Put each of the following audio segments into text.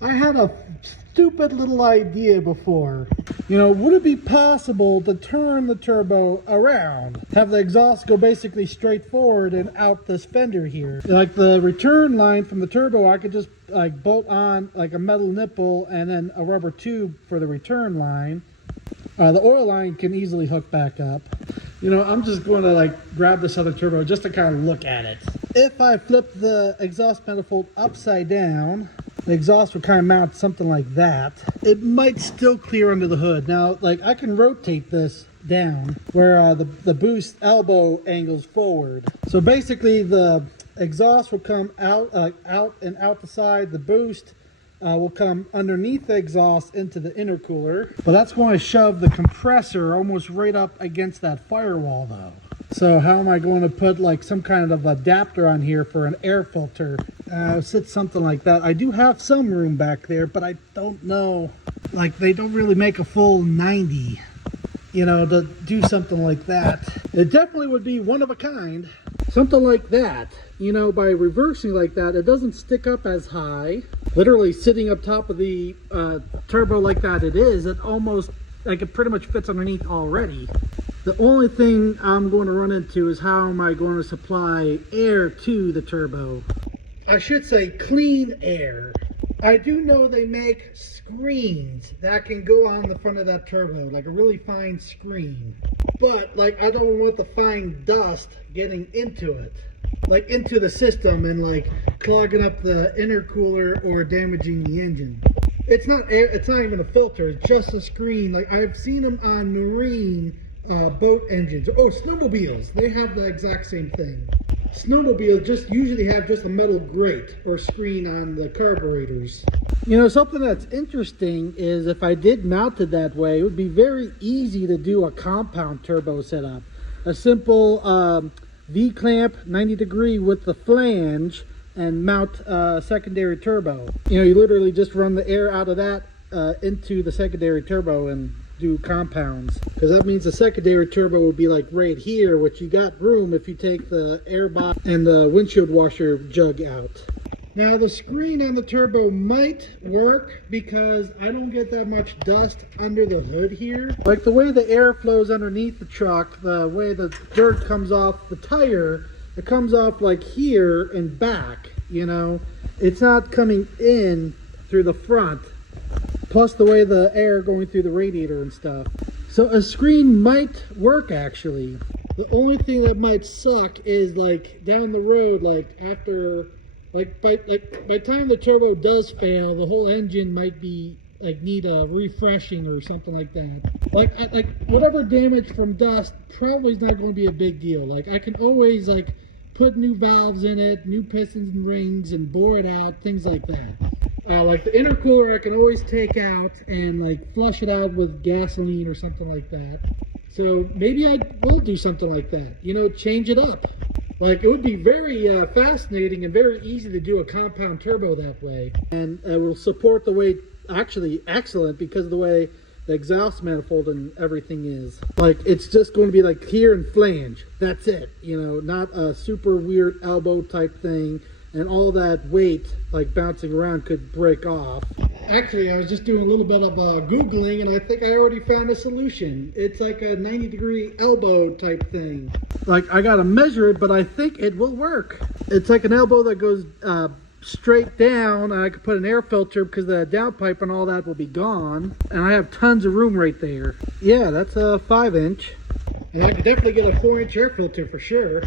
I had a stupid little idea before. You know, would it be possible to turn the turbo around? Have the exhaust go basically straight forward and out this fender here. Like the return line from the turbo, I could just like bolt on like a metal nipple and then a rubber tube for the return line. The oil line can easily hook back up. You know, I'm just going to like grab this other turbo just to kind of look at it. If I flip the exhaust manifold upside down, the exhaust would kind of mount something like that. It might still clear under the hood. Now, like I can rotate this down where the boost elbow angles forward. So basically the exhaust will come out, out the side. The boost will come underneath the exhaust into the intercooler. But that's going to shove the compressor almost right up against that firewall though. So how am I going to put like some kind of adapter on here for an air filter? Sit something like that. I do have some room back there, but I don't know. Like they don't really make a full 90, you know, to do something like that. It definitely would be one of a kind. Something like that, you know, by reversing like that, it doesn't stick up as high. Literally sitting up top of the turbo like that it almost, like it pretty much fits underneath already. The only thing I'm going to run into is how am I going to supply air to the turbo? I should say clean air. I do know they make screens that can go on the front of that turbo, like a really fine screen. But like I don't want the fine dust getting into it, like into the system and like clogging up the intercooler or damaging the engine. It's not air, it's not even a filter, it's just a screen. Like I've seen them on marine boat engines. Oh, snowmobiles, they have the exact same thing. Snowmobiles just usually have just a metal grate or screen on the carburetors. You know, something that's interesting is if I did mount it that way, it would be very easy to do a compound turbo setup. A simple V-clamp 90 degree with the flange and mount a secondary turbo. You know, you literally just run the air out of that into the secondary turbo and do compounds, because that means the secondary turbo would be like right here, which you got room if you take the air box and the windshield washer jug out. Now the screen on the turbo might work because I don't get that much dust under the hood here. Like the way the air flows underneath the truck, the way the dirt comes off the tire, it comes off like here and back, you know. It's not coming in through the front. Plus the way the air going through the radiator and stuff. So a screen might work actually. The only thing that might suck is like down the road, like after, by the time the turbo does fail, the whole engine might be like need a refreshing or something like that. Like whatever damage from dust probably is not going to be a big deal. Like I can always like put new valves in it, new pistons and rings, and bore it out, things like that. Like the intercooler I can always take out and like flush it out with gasoline or something like that. So maybe I will do something like that, you know, change it up. Like it would be very fascinating and very easy to do a compound turbo that way. And it will support the weight actually excellent because of the way the exhaust manifold and everything is. Like it's just going to be like here and flange, that's it, you know, not a super weird elbow type thing. And all that weight like bouncing around could break off. Actually, I was just doing a little bit of Googling and I think I already found a solution. It's like a 90-degree elbow type thing. Like I gotta measure it, but I think it will work. It's like an elbow that goes straight down, and I could put an air filter because the downpipe and all that will be gone. And I have tons of room right there. Yeah, that's a 5-inch. And I could definitely get a 4-inch air filter for sure.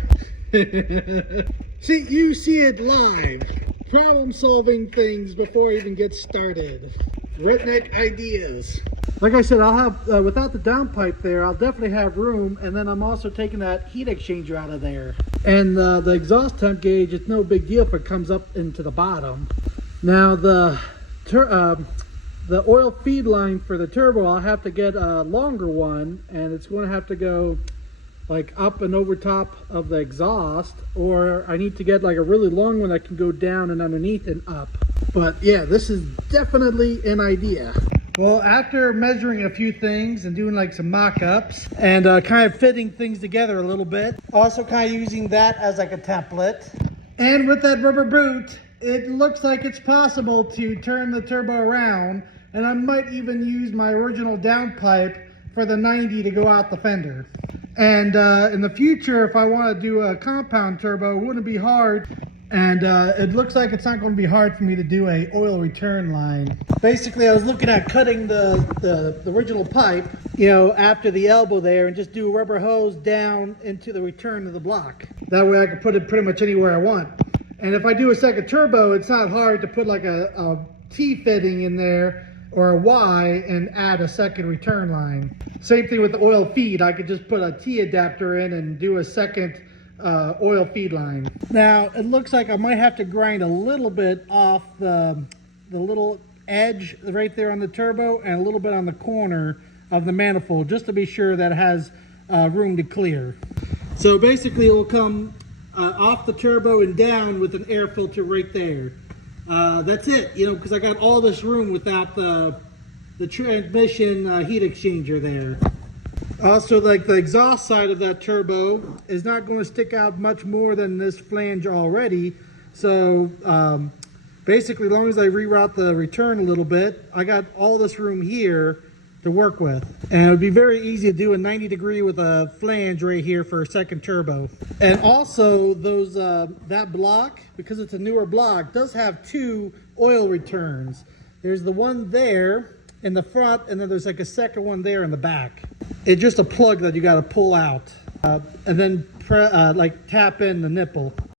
See, you see it live. Problem solving things before it even gets started. Redneck ideas. Like I said, I'll have, without the downpipe there, I'll definitely have room. And then I'm also taking that heat exchanger out of there. And the exhaust temp gauge, it's no big deal if it comes up into the bottom. Now the oil feed line for the turbo, I'll have to get a longer one. And it's going to have to go like up and over top of the exhaust, or I need to get like a really long one that can go down and underneath and up. But yeah, this is definitely an idea. Well, after measuring a few things and doing like some mock-ups and kind of fitting things together a little bit, also kind of using that as like a template, and with that rubber boot, it looks like it's possible to turn the turbo around, and I might even use my original downpipe for the 90 to go out the fender. And in the future, if I want to do a compound turbo, it wouldn't be hard. And it looks like it's not going to be hard for me to do a oil return line. Basically, I was looking at cutting the original pipe, you know, after the elbow there, and just do a rubber hose down into the return of the block. That way I can put it pretty much anywhere I want. And if I do a second turbo, it's not hard to put like a T fitting in there or a Y and add a second return line. Same thing with the oil feed. I could just put a T adapter in and do a second oil feed line. Now it looks like I might have to grind a little bit off the little edge right there on the turbo and a little bit on the corner of the manifold, just to be sure that it has room to clear. So basically it will come off the turbo and down with an air filter right there. That's it, you know, because I got all this room without the transmission heat exchanger there. Also, like the exhaust side of that turbo is not going to stick out much more than this flange already. So basically, as long as I reroute the return a little bit, I got all this room here to work with. And it would be very easy to do a 90-degree with a flange right here for a second turbo. And also, those that block, because it's a newer block, does have two oil returns. There's the one there in the front, and then there's like a second one there in the back. It's just a plug that you got to pull out and then like tap in the nipple.